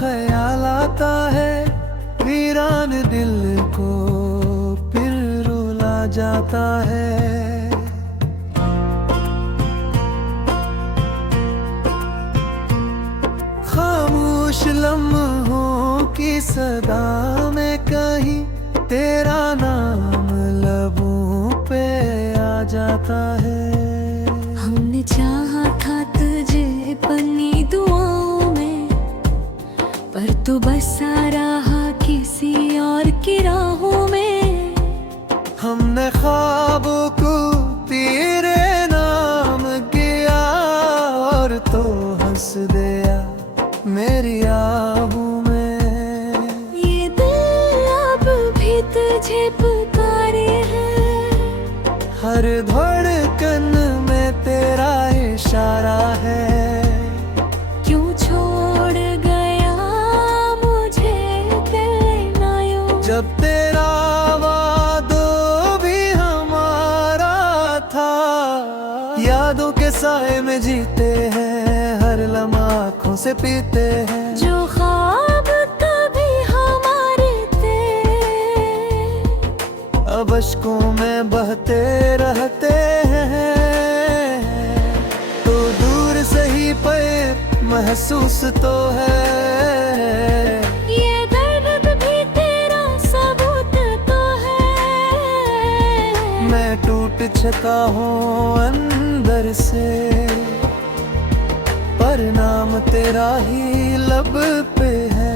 ख्याल आता है, वीरान दिल को फिर रुला जाता है। खामोश लम्हों की सदा में कहीं तेरा नाम लबों पे आ जाता है। हमने चाहा था तुझे अपनी दुआओं में, पर तू बसा रहा किसी और की राहों में। हमने ख्वाबों को तेरे नाम किया और तो हंस दिया मेरी आहों में। ये दिल अब भी तुझे पुकारे है, हर धड़कन में तेरा इशारा है। क्यों छोड़ गया मुझे कहना यूं, जब तेरा वादो भी हमारा था। यादों के साए में जीते हैं, हर लम्हा आँखों से पीते हैं। जो ख्वाब कभी हमारे थे, अब अश्कों में बहते रहते हैं। तो दूर से ही पर महसूस तो है, ये दर्द भी तेरा सबूत तो है। मैं टूट चुका हूँ अंदर से, पर नाम तेरा ही लब पे है।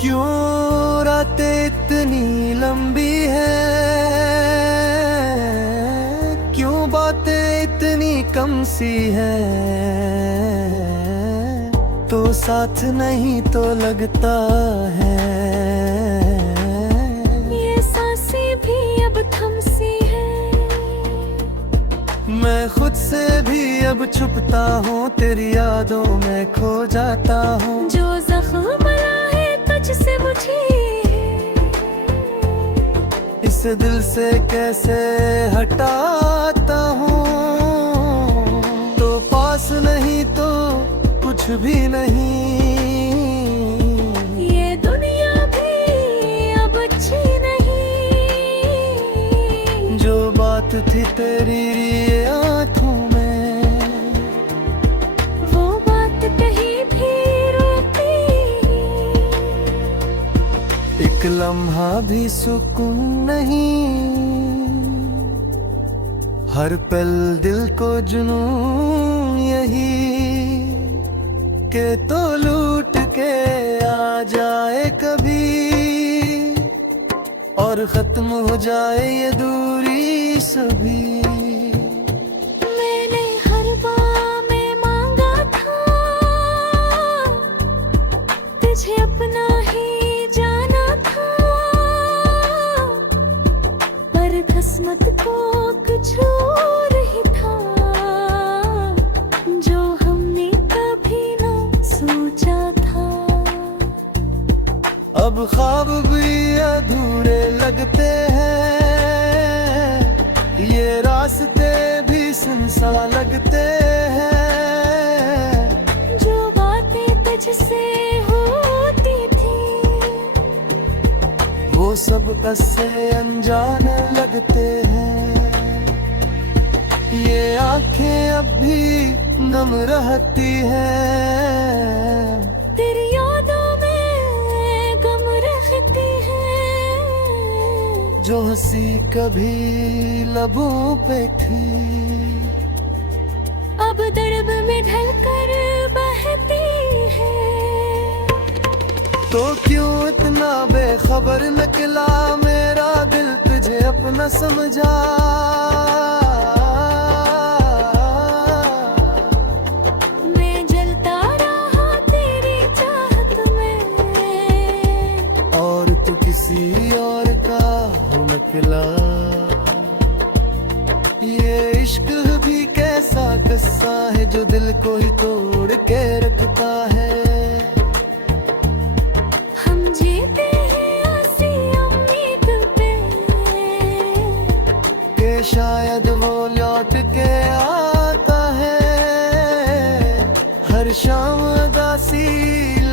क्यों रातें इतनी लंबी है, क्यों बातें इतनी कम सी है। तो साथ नहीं तो लगता है, ये सांसें भी अब थम सी है। मैं खुद से भी अब छुपता हूँ, तेरी यादों में खो जाता हूँ। जो जख्म है तुझसे मुझे, इस दिल से कैसे हटाता हूँ। तो पास नहीं तो कुछ भी नहीं, ये दुनिया भी अब अच्छी नहीं। जो बात थी तेरी ये आँखों में, वो बात कहीं भी रोती, एक लम्हा भी सुकून नहीं। हर पल दिल को जुनून यही के तो लूट के आ जाए कभी, और खत्म हो जाए ये दूरी सभी। मैंने हर बार में मांगा था तुझे अपना ही जाना था, पर किस्मत को कुछ और ही था, जो हमने कभी ना सोचा था। अब ख्वाब भी अधूरे लगते हैं, ये रास्ते भी सुनसान लगते हैं। जो बातें तुझसे होती थी, वो सब कससे अनजान लगते हैं। ये आंखें अब भी नम रहती हैं, तेरी यादों में गम रहती है। जो हंसी कभी लबों पे थी, अब दर्द में ढलकर बहती है। तो क्यों इतना बेखबर निकला मेरा दिल तुझे अपना समझा। मैं जलता रहा तेरी चाहत में, और तू किसी और का हो निकला। ये इश्क भी कैसा किस्सा है जो दिल को ही तोड़ के रखता है। हम जीते हैं ऐसी उम्मीद पे कि शायद वो लौट के आता है। हर शाम उदासी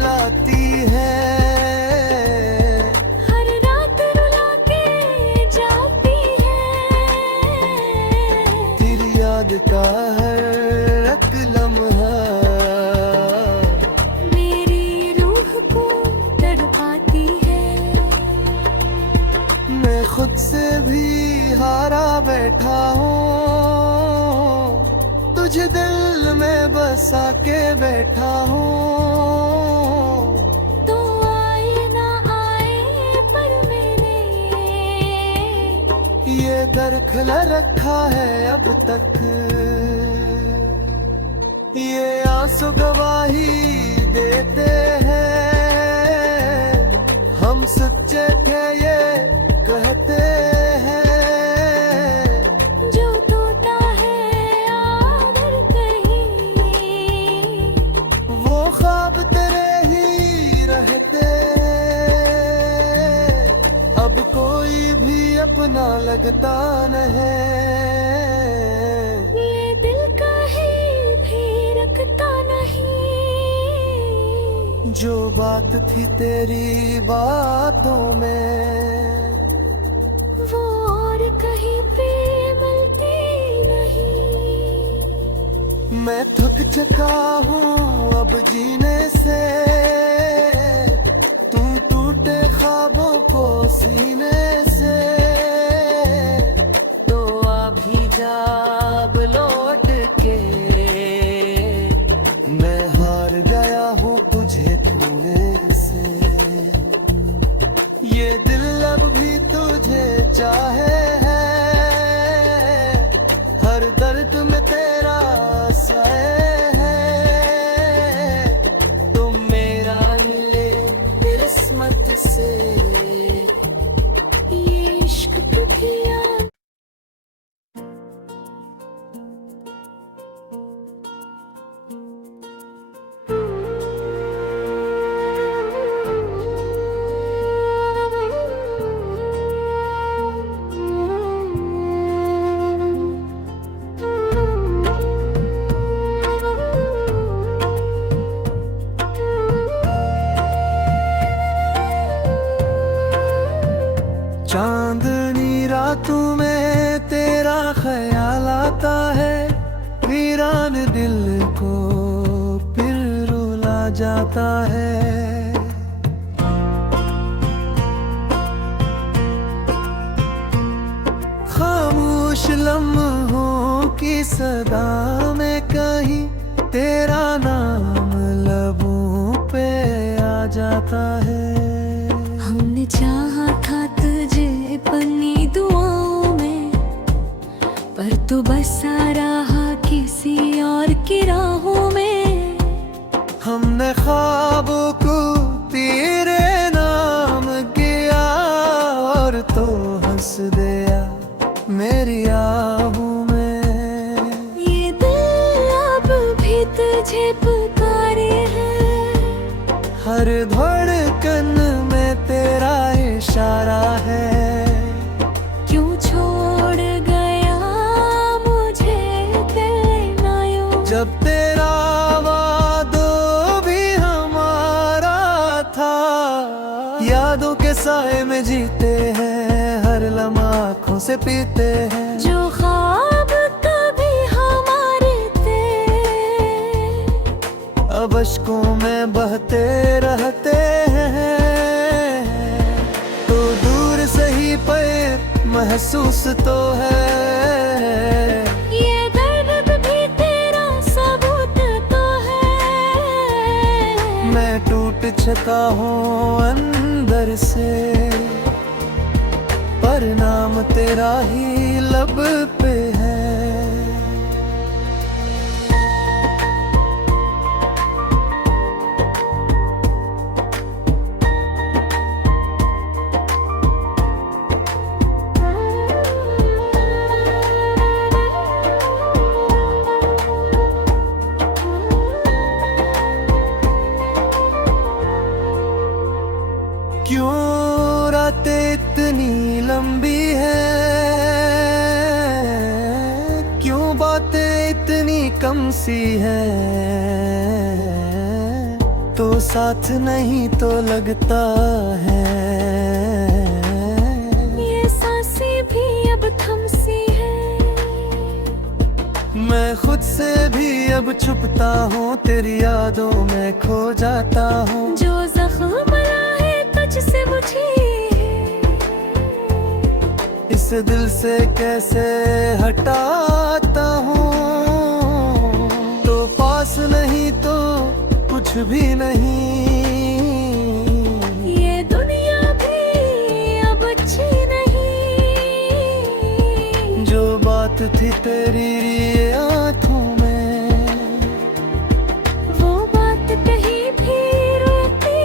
लाती है, हर रात रुला के जाती है। तेरी याद का हर एक लम्हा मेरी रूह को तड़पाती है। मैं खुद से भी हारा बैठा हूँ, तुझे दिल में बसा के बैठा हूँ। तो आए ना आए पर मैंने ये दर खुला रखा है अब तक। ये आंसू गवाही देते हैं, हम सच्चे थे ये कहते हैं। जो टूटा है आगर कहीं, वो ख्वाब तेरे ही रहते। अब कोई भी अपना लगता नहीं, ये दिल कहीं भी रखता नहीं। जो बात थी तेरी बातों में वो और कहीं पे मिलती नहीं। मैं थक चुका हूँ अब जीने से, तू टूटे ख्वाबों को सीने से। तो अभी जा अब लौट के, मैं हार गया हूँ तुझे खोने से। ये दिल अब भी तुझे चाहे है, हर दर्द में तेरा साए है। तुम मेरा मिले किस्मत से, ये इश्क कभी याद चांदनी रातों में तेरा ख्याल आता है। वीरान दिल को फिर रुला जाता है। खामोश लम्हों की सदा में कहीं तेरा नाम लबों पे आ जाता है। हमने चाहा था तुझे अपनी दुआओं में, पर तू बसा रहा किसी और की राहों में। हमने ख्वाबों को तेरे नाम किया और तो हंस दिया मेरी आहों में। ये दिल अब भी तुझे पुकारे है, हर धड़कन में तेरा इशारा है। क्यों छोड़ गया मुझे कहना यूं। जब तेरा वादो भी हमारा था, यादों के साए में जीते हैं, हर लम्हा आँखों से पीते हैं। जो ख्वाब कभी हमारे थे, अब अश्कों में बहते रहते हैं। तो दूर से ही पर महसूस तो है, ये दर्द भी तेरा सबूत तो है। मैं टूट चुका हूँ अंदर से, पर नाम तेरा ही लब पे है। गम सी है, तो साथ नहीं तो लगता है। ये सांसें भी अब थम सी है, मैं खुद से भी अब छुपता हूँ, तेरी यादों में खो जाता हूँ। जो जख्म मरा है तुझसे मुझे, इस दिल से कैसे हटाता हूँ। तो पास नहीं तो कुछ भी नहीं, ये दुनिया भी अब अच्छी नहीं। जो बात थी तेरी ये आँखों में, वो बात कहीं भी रोती,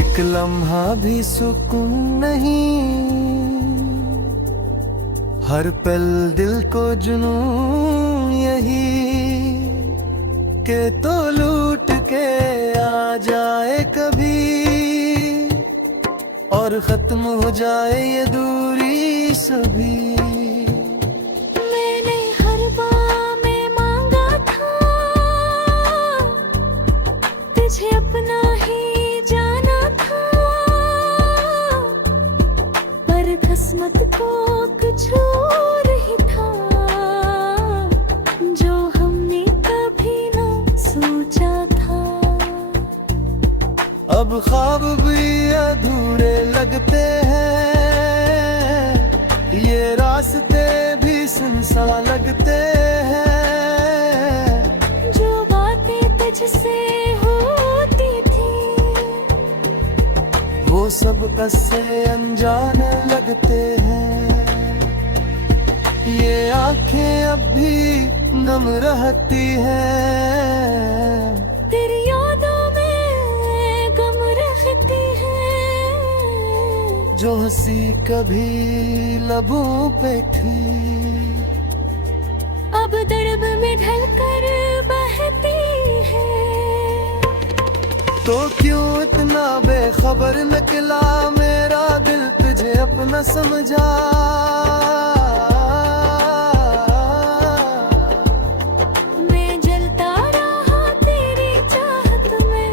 एक लम्हा भी सुकून नहीं। हर पल दिल को जुनून यही के तो लूट के आ जाए कभी, और खत्म हो जाए ये दूरी सभी। मैंने हर बार में मांगा था, तुझे अपना ही जाना था, पर किस्मत को कुछ और ही था, जो हमने कभी ना सोचा था। अब ख्वाब भी अधूरे लगते हैं, ये रास्ते भी सुनसान लगते हैं। जो बातें तुझसे होती थी, वो सब कससे अनजान लगते हैं। ये आंखें अब भी नम रहती हैं, तेरी यादों में गम रखती है। जो हंसी कभी लबों पे थी, अब दर्द में ढलकर बहती है। तो क्यों इतना बेखबर निकला मेरा दिल, तुझे अपना समझा। मैं जलता रहा तेरी चाहत में,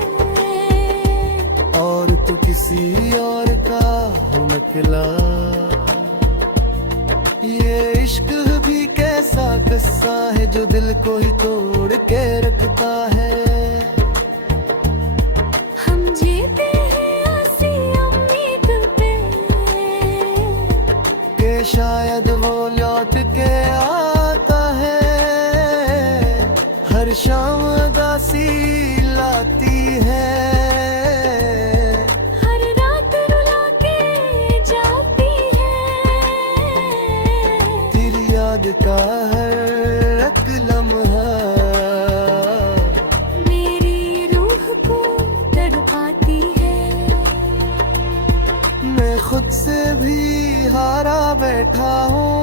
और तू किसी और का हो निकला। ये इश्क भी कैसा किस्सा है, जो दिल को ही तोड़ के रखता है। हम जीते हैं ऐसी उम्मीद पे, कि शायद वो लौट के आता है। हर शाम उदासी लाती है, हर रात रुला के जाती है। तेरी याद का हर एक लम्हा मेरी रूह को तड़पाती है। मैं खुद से भी हारा बैठा हूँ,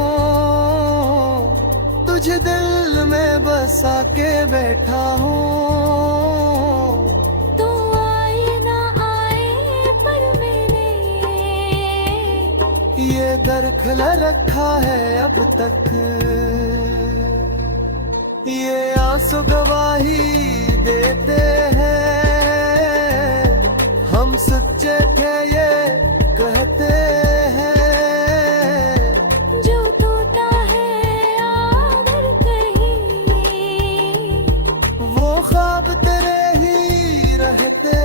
तुझे दिल में बसा के बैठा हूँ। तो आए ना आए पर मैंने ये दर खुला रखा है अब तक, ये आंसू गवाही देते हैं। हम सच्चे थे ये कहते हैं, जो टूटा है आगर कहीं, वो ख्वाब तेरे ही रहते।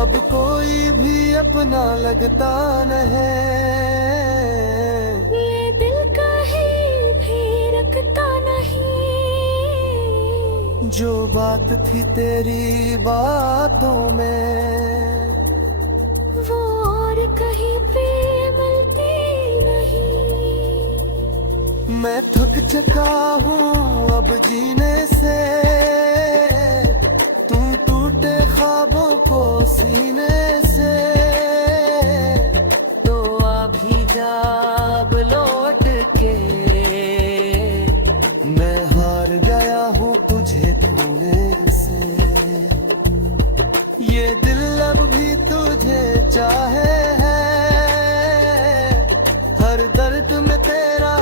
अब कोई भी अपना लगता नहीं, ये दिल कहीं भी रखता नहीं। जो बात थी तेरी बातों में, वो और कहीं पे मिलती नहीं। मैं थक चुका हूँ अब जीने से, तू टूटे ख्वाबों को सीने से। तो अभी जा अब लौट के, मैं हार गया हूँ तुझे खोने से। ये दिल अब भी तुझे चाहे है, हर दर्द में तेरा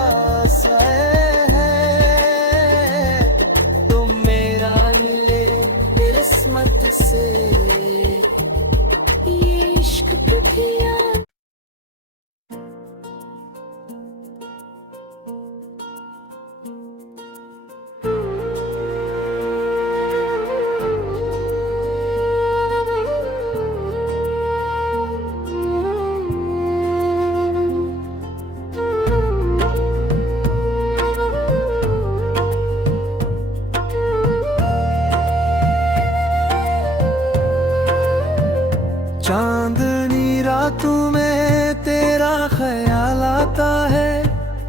रातों में तेरा ख्याल आता है,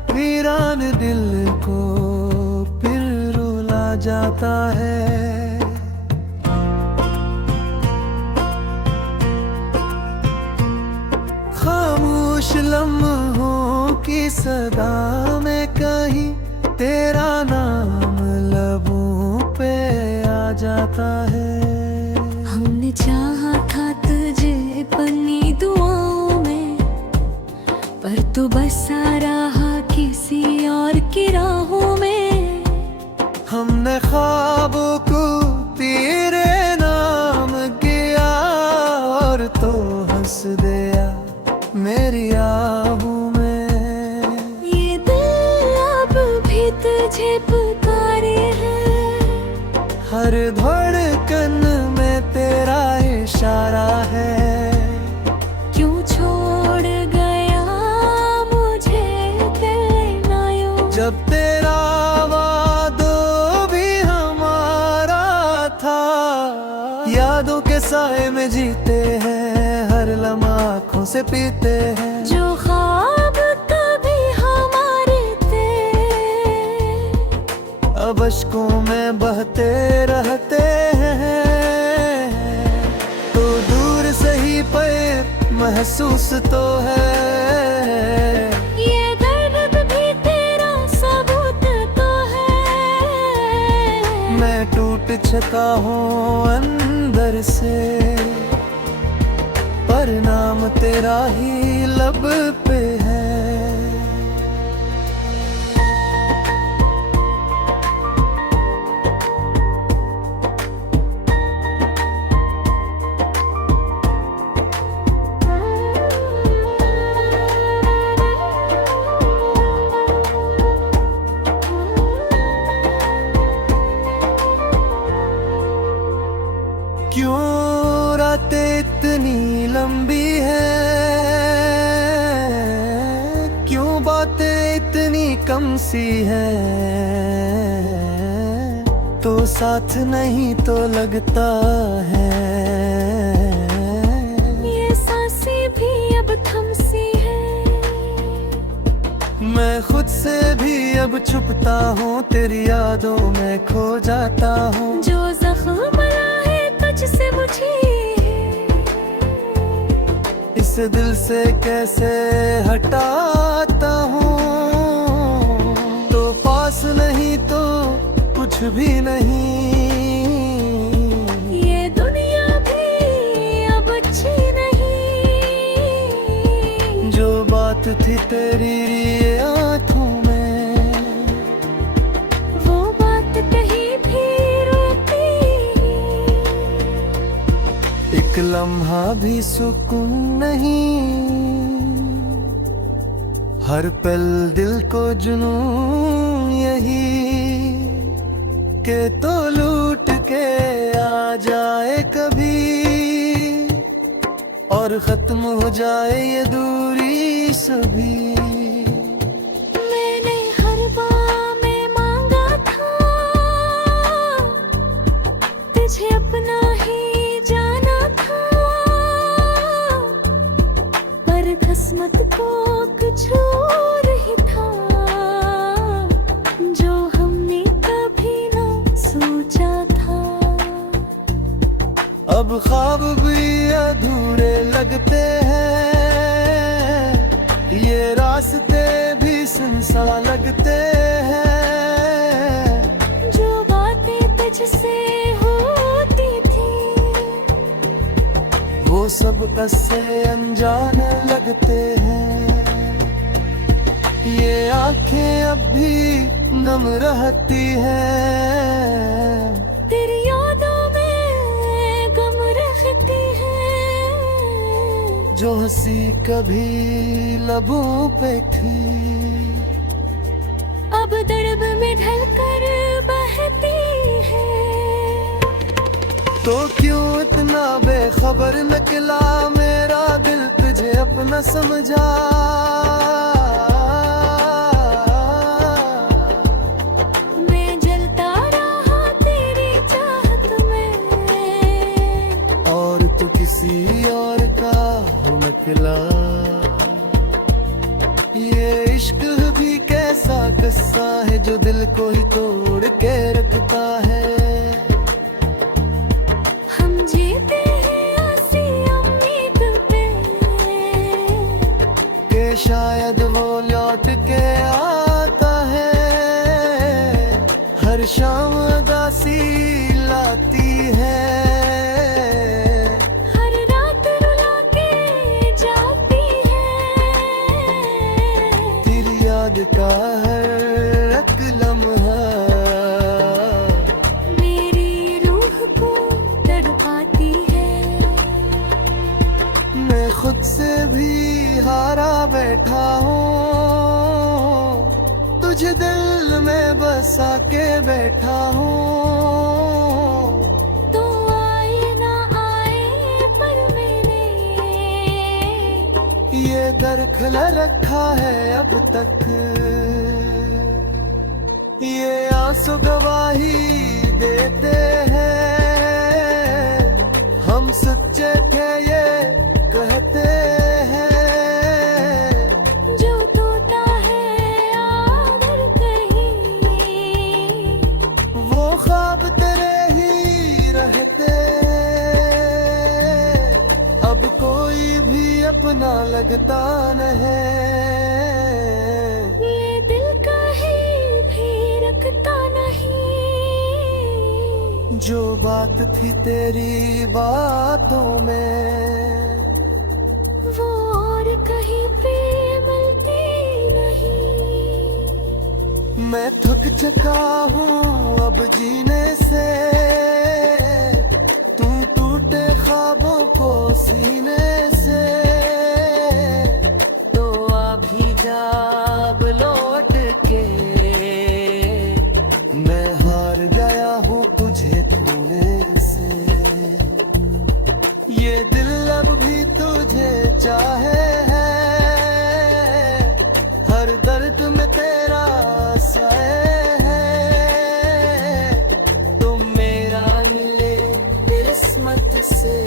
वीरान दिल को फिर रुला जाता है। खामोश लम्हों की सदा में कहीं तेरा नाम लबों पे आ जाता है। हमने चाहा था तुझे अपनी दुआओं में, पर तू बसा रहा किसी और की राहों में। हमने ख्वाबों को तेरे नाम किया और तो हंस दिया मेरी आहों में। ये दिल अब भी तुझे पुकारे है, हर धड़कन में तेरा इशारा है। क्यों छोड़ गया मुझे दिल ना यूं। जब तेरा वादों भी हमारा था, यादों के साए में जीते हैं, हर लम्हा आँखों से पीते हैं। जो ख्वाब कभी हमारे थे, अब अश्कों में बहते रहते हैं। तो दूर से ही पर महसूस तो है, ये दर्द भी तेरा सबूत तो है। मैं टूट चुका हूँ अंदर से, पर नाम तेरा ही लब पे है। क्यों रातें इतनी लंबी है, क्यों बातें इतनी कम सी है। तो साथ नहीं तो लगता है, ये सांसें भी अब थम सी है। मैं खुद से भी अब छुपता हूँ, तेरी यादों में खो जाता हूँ। जो जख्म है तुझसे मुझे, इस दिल से कैसे हटाता हूँ। तो पास नहीं तो कुछ भी नहीं, ये दुनिया भी अब अच्छी नहीं। जो बात थी तेरी ये आँखों में, वो बात कहीं भी रोती। एक लम्हा भी सुकून नहीं, हर पल दिल को जुनून यही के तो लूट के आ जाए कभी, और खत्म हो जाए ये दूरी सभी। मैंने हर बार में मांगा था, तुझे अपना ही जाना था। पर किस्मत को कुछ और ही था, जो हमने कभी ना सोचा था। अब ख्वाब भी अधूरे लगते हैं, ये रास्ते भी सुनसा लगते हैं। जो बातें तुझसे होती थी, वो सब उससे अनजान लगते हैं। ये आंखें अब भी नम रहती हैं, तेरी यादों में गम रखती है। जो हंसी कभी लबों पे थी, अब दर्द में ढलकर बहती है। तो क्यों इतना बेखबर निकला मेरा दिल, तुझे अपना समझा। मैं जलता रहा तेरी चाहत में, और तू किसी और का हो निकला। ये इश्क भी कैसा किस्सा है जो दिल को ही तोड़ के रखता है। हम जीते हैं ऐसी उम्मीद पे कि शायद वो लौट के आता है। हर शाम उदासी लाती है, हर रात रुला के जाती है। तेरी याद का हर एक लम्हा मेरी रूह को तड़पाती है। मैं खुद से भी हारा बैठा हूँ, तुझे दिल में बसा के बैठा हूँ। तो आए ना आए पर मैंने ये दर खुला रखा है अब तक। ये आंसू गवाही देते हैं, हम सच्चे थे ये कहते हैं। जो टूटा है आदर कहीं, वो ख्वाब तेरे ही रहते। अब कोई भी अपना लगता नहीं, ये दिल कहीं भी रखता नहीं। जो बात थी तेरी बातों में वो और कहीं पे मिलती नहीं। मैं थक चुका हूँ अब जीने से, तू टूटे ख्वाबों को सीने से। तो अभी जा अब लौट के, मैं हार गया हूँ तुझे खोने से। ये दिल अब भी तुझे चाहे है, हर दर्द में तेरा साए है। तुम मेरा मिले किस्मत से,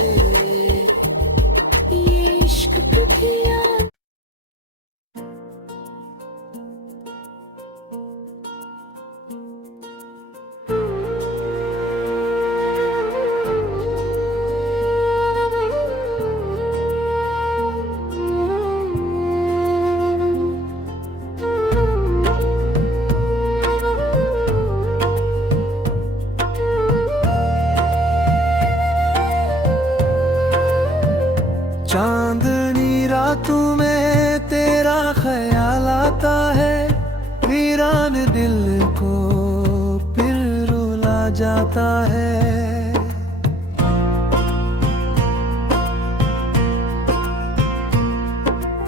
ये इश्क कभी याद चांदनी रातों में तेरा ख्याल आता है। वीरान दिल को फिर रुला जाता है।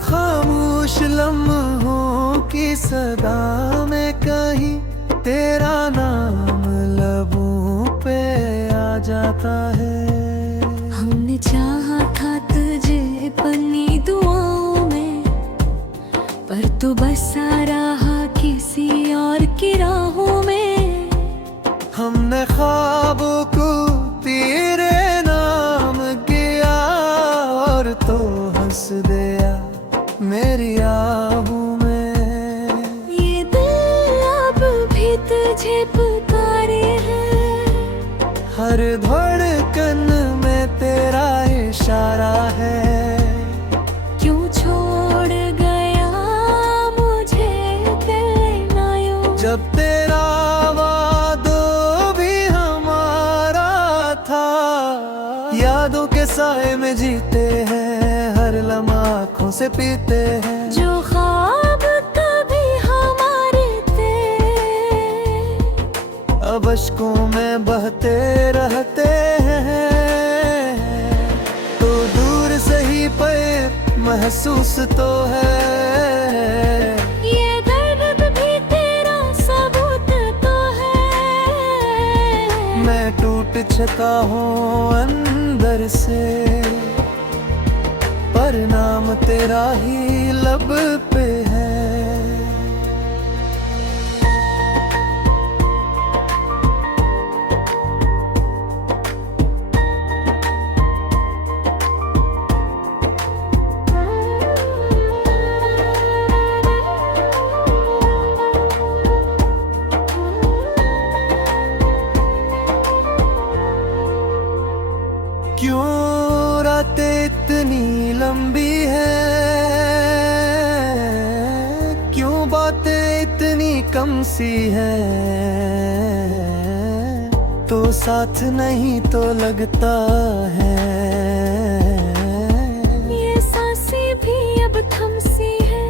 खामोश लम्हों की सदा में कहीं तेरा नाम लबों पे आ जाता है। हमने चाहा था तुझे अपनी दुआओं में, पर तू बसा रहा किसी और की राहों में। हमने ख्वाबों को तेरे नाम किया और तो हंस दिया मेरी आहों में। ये दिल अब भी तुझे पुकारे है, हर धड़कन में तेरा इशारा है। क्यों छोड़ गया मुझे दिल ना यूं। जब तेरा वादो भी हमारा था, यादों के साए में जीते हैं, हर लम्हा आँखों से पीते हैं। जो ख्वाब कभी हमारे थे, अब अश्कों में बहते रहते हैं। तो दूर से ही पर महसूस तो है, ये दर्द भी तेरा सबूत तो है। मैं टूट चुका हूँ अंदर से, पर नाम तेरा ही लब पे है। कम सी है, तो साथ नहीं तो लगता है। ये सांसें भी अब थम सी है,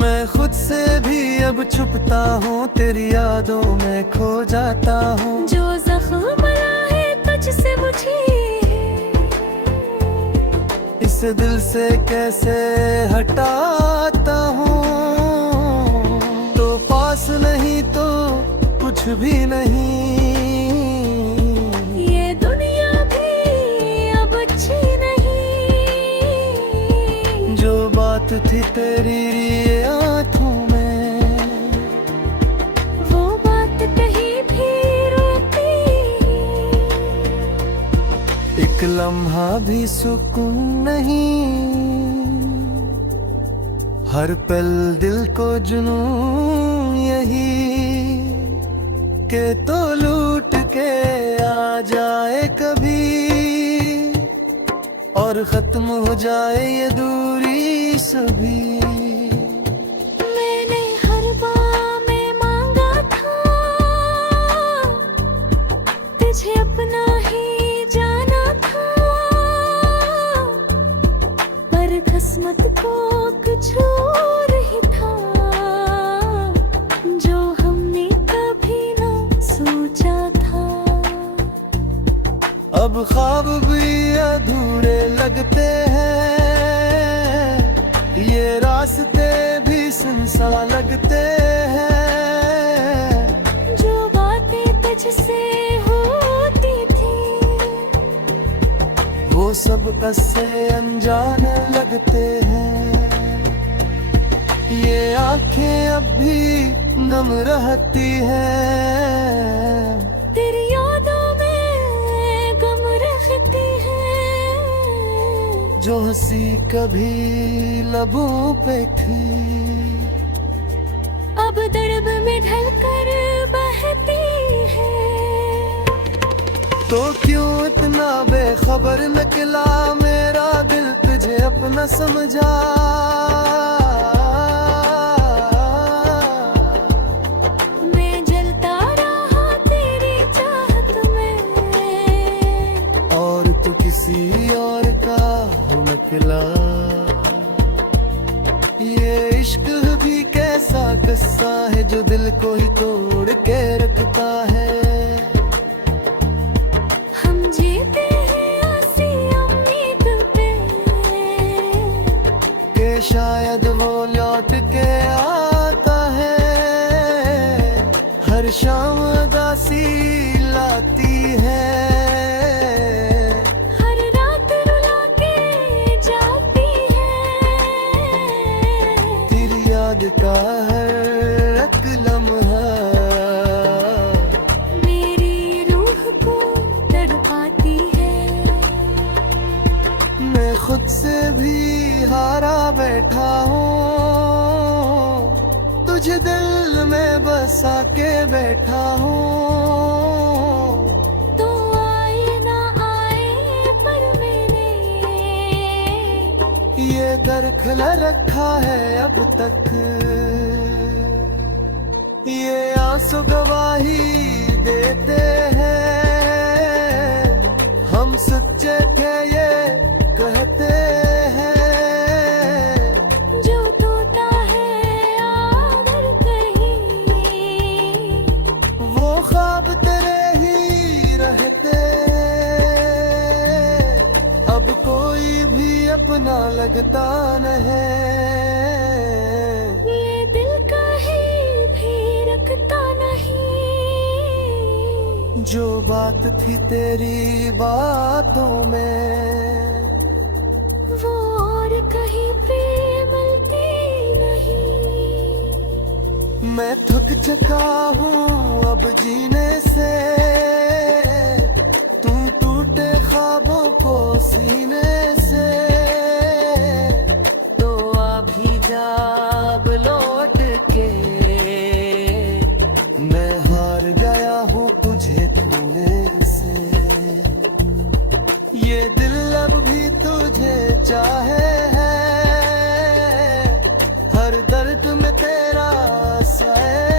मैं खुद से भी अब छुपता हूँ, तेरी यादों में खो जाता हूँ। जो जख्म बना है तुझसे मुझे, इस दिल से कैसे हटाता हूँ। तो पास नहीं तो कुछ भी नहीं, ये दुनिया भी अब अच्छी नहीं। जो बात थी तेरी ये आँखों में, वो बात कहीं भी रोती, एक लम्हा भी सुकून नहीं। हर पल दिल को जुनून यही के तो लूट के आ जाए कभी, और खत्म हो जाए ये दूरी सभी। मैंने हर बार में मांगा था, तुझे अपना ही जाना था, पर किस्मत को कुछ और ही था, जो हमने कभी ना सोचा था। अब ख्वाब भी अधूरे लगते हैं, ये रास्ते भी सुनसान लगते हैं। जो बातें तुझसे होती थी, वो सब कससे अनजान लगते हैं। ये आंखें अब भी नम रहती हैं, तेरी यादों में गम रखती है। जो हंसी कभी लबों पे थी, अब दर्द में ढलकर बहती है। तो क्यों इतना बेखबर निकला मेरा दिल, तुझे अपना समझा। मैं जलता रहा तेरी चाहत में, और तू किसी और का हो निकला। ये इश्क भी कैसा किस्सा है, जो दिल को ही तोड़ के रखता है। हम जीते हैं ऐसी उम्मीद पे, कि शायद वो लौट के आता है। हर शाम उदासी लाती है, हर रात रुला के जाती है। तेरी याद का हर एक लम्हा मेरी रूह को तड़पाती है। मैं खुद से भी हारा बैठा हूँ, तुझे दिल में बसा के बैठा हूँ। तो आए ना आए पर मैंने ये दर खुला रखा है अब तक, ये आंसू गवाही देते हैं। हम सच्चे थे ये कहते हैं, जो टूटा है आगर कहीं, वो ख्वाब तेरे ही रहते। अब कोई भी अपना लगता नहीं, ये दिल कहीं भी रखता नहीं। जो बात थी तेरी बातों में, वो और कहीं पे मिलती नहीं। मैं थक चुका हूँ अब जीने से, तू टूटे ख्वाबों को सीने से। तो अभी जा अब लौट के, मैं हार गया हूँ तुझे खोने से। ये दिल अब भी तुझे चाहे है, हर दर्द में तेरा साए